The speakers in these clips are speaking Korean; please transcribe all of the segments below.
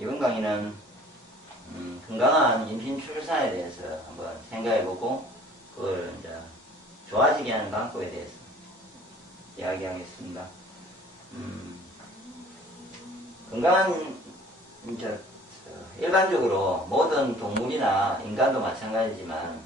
이번 강의는 건강한 임신 출산에 대해서 한번 생각해보고 그걸 이제 좋아지게 하는 방법에 대해서 이야기하겠습니다. 건강한 일반적으로 모든 동물이나 인간도 마찬가지지만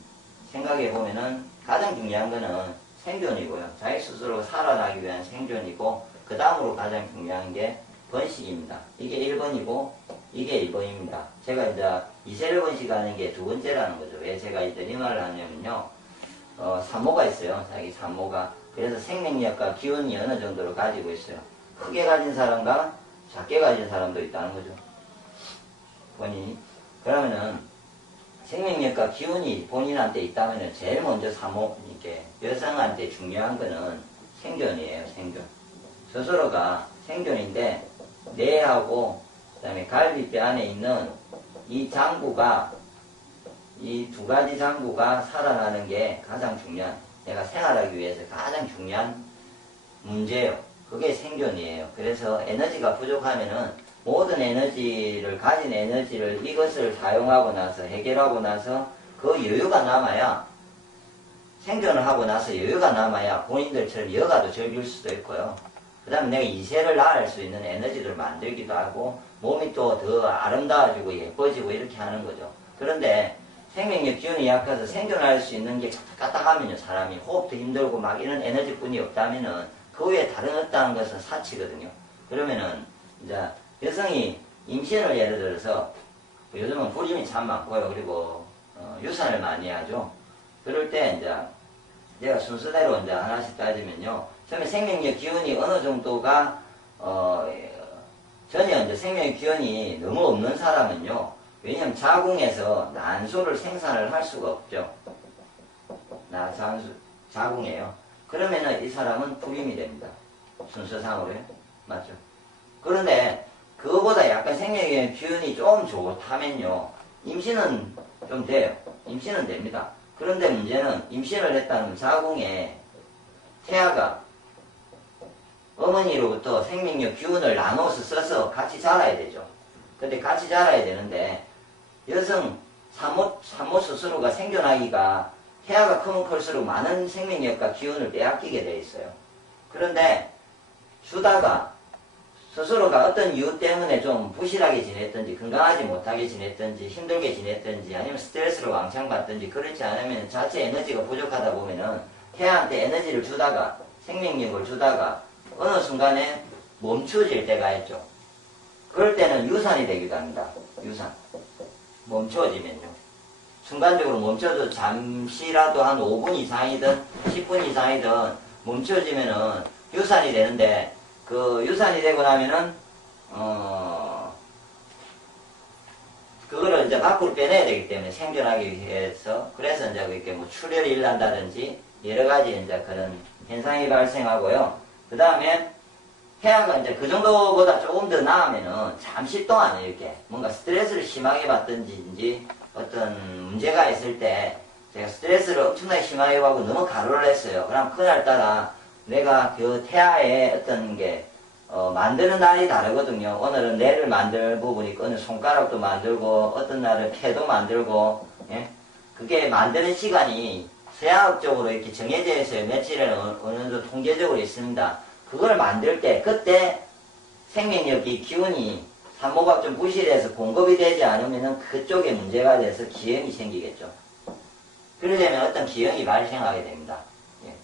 생각해보면은 가장 중요한 거는 생존이고요. 자기 스스로 살아나기 위한 생존이고 그 다음으로 가장 중요한 게 번식입니다. 이게 1번이고 이게 2번입니다. 제가 이제 이세를 번식하는 게 두 번째라는 거죠. 왜 제가 이제 이 말을 하냐면요. 산모가 있어요. 자기 산모가. 그래서 생명력과 기운이 어느 정도로 가지고 있어요. 크게 가진 사람과 작게 가진 사람도 있다는 거죠. 본인이. 그러면은 생명력과 기운이 본인한테 있다면 제일 먼저 산모, 이렇게 여성한테 중요한 거는 생존이에요. 생존. 스스로가 생존인데 뇌하고 그다음에 갈비뼈 안에 있는 이 장구가 이 두 가지 장구가 살아나는 게 가장 중요한, 내가 생활하기 위해서 가장 중요한 문제예요. 그게 생존이에요. 그래서 에너지가 부족하면은 모든 에너지를, 가진 에너지를 이것을 사용하고 나서 해결하고 나서 그 여유가 남아야, 생존을 하고 나서 여유가 남아야 본인들처럼 여가도 즐길 수도 있고요. 그 다음에 내가 이세를 낳을 수 있는 에너지를 만들기도 하고 몸이 또 더 아름다워지고 예뻐지고 이렇게 하는 거죠. 그런데 생명력 기운이 약해서 생존할 수 있는 게 까딱하면요, 사람이 호흡도 힘들고 막 이런 에너지뿐이 없다면은 그 외에 다른 어떠한 것은 사치거든요. 그러면은 이제 여성이 임신을 예를 들어서 요즘은 불임이 참 많고요. 그리고 유산을 많이 하죠. 그럴 때 이제 내가 순서대로 이제 하나씩 따지면요. 처음에 생명력 기운이 어느 정도가 전혀 이제 생명력 기운이 너무 없는 사람은요. 왜냐면 자궁에서 난소를 생산을 할 수가 없죠. 자궁이에요. 그러면은 이 사람은 불임이 됩니다. 순서상으로요. 맞죠? 그런데 그거보다 약간 생명력 기운이 좀 좋다면요. 임신은 좀 돼요. 임신은 됩니다. 그런데 문제는 임신을 했다는 자궁에 태아가 어머니로부터 생명력 기운을 나눠서 써서 같이 자라야 되죠. 근데 같이 자라야 되는데 여성 산모 스스로가 생존하기가 태아가 크면 클수록 많은 생명력과 기운을 빼앗기게 돼 있어요. 그런데 주다가 스스로가 어떤 이유 때문에 좀 부실하게 지냈든지 건강하지 못하게 지냈든지 힘들게 지냈든지 아니면 스트레스를 왕창 받든지 그렇지 않으면 자체 에너지가 부족하다 보면은 태아한테 에너지를 주다가 생명력을 주다가 어느 순간에 멈춰질 때가 있죠. 그럴 때는 유산이 되기도 합니다. 유산. 멈춰지면요. 순간적으로 멈춰도 잠시라도 한 5분 이상이든 10분 이상이든 멈춰지면은 유산이 되는데 그 유산이 되고 나면은 그거를 이제 밖으로 빼내야 되기 때문에 생존하기 위해서 그래서 이제 그렇게 뭐 출혈이 일난다든지 여러 가지 이제 그런 현상이 발생하고요. 그 다음에 태아가 이제 그 정도보다 조금 더 나으면은 잠시 동안 이렇게 뭔가 스트레스를 심하게 받든지 어떤 문제가 있을 때 제가 스트레스를 엄청나게 심하게 받고 너무 가로를 했어요. 그럼 그날따라 내가 그 태아의 어떤 게 만드는 날이 다르거든요. 오늘은 뇌를 만들 부분이 있고 어느 손가락도 만들고 어떤 날은 폐도 만들고 예? 그게 만드는 시간이 서양학적으로 이렇게 정해져 있어요. 며칠은 어느 정도 통계적으로 있습니다. 그걸 만들 때 그때 생명력이 기운이 산모가 좀 부실해서 공급이 되지 않으면 그쪽에 문제가 돼서 기형이 생기겠죠. 그러려면 어떤 기형이 발생하게 됩니다. 예.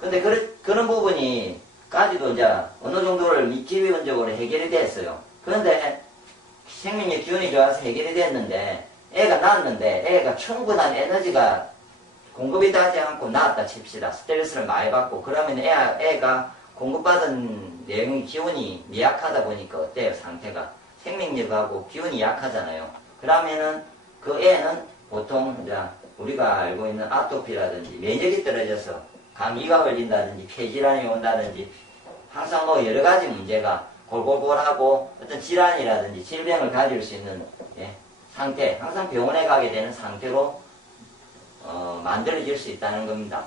근데 그런 부분이까지도 이제 어느 정도를 기본적으로 해결이 됐어요. 그런데 생명력 기운이 좋아서 해결이 됐는데 애가 낳았는데 애가 충분한 에너지가 공급이 되지 않고 낳았다 칩시다. 스트레스를 많이 받고 그러면 애가 공급받은 내용의 기운이 미약하다 보니까 어때요? 상태가 생명력하고 기운이 약하잖아요. 그러면은 그 애는 보통 이제 우리가 알고 있는 아토피라든지 면역이 떨어져서 감기가 걸린다든지 폐질환이 온다든지 항상 뭐 여러 가지 문제가 골골골하고 어떤 질환이라든지 질병을 가질 수 있는 상태, 항상 병원에 가게 되는 상태로 만들어질 수 있다는 겁니다.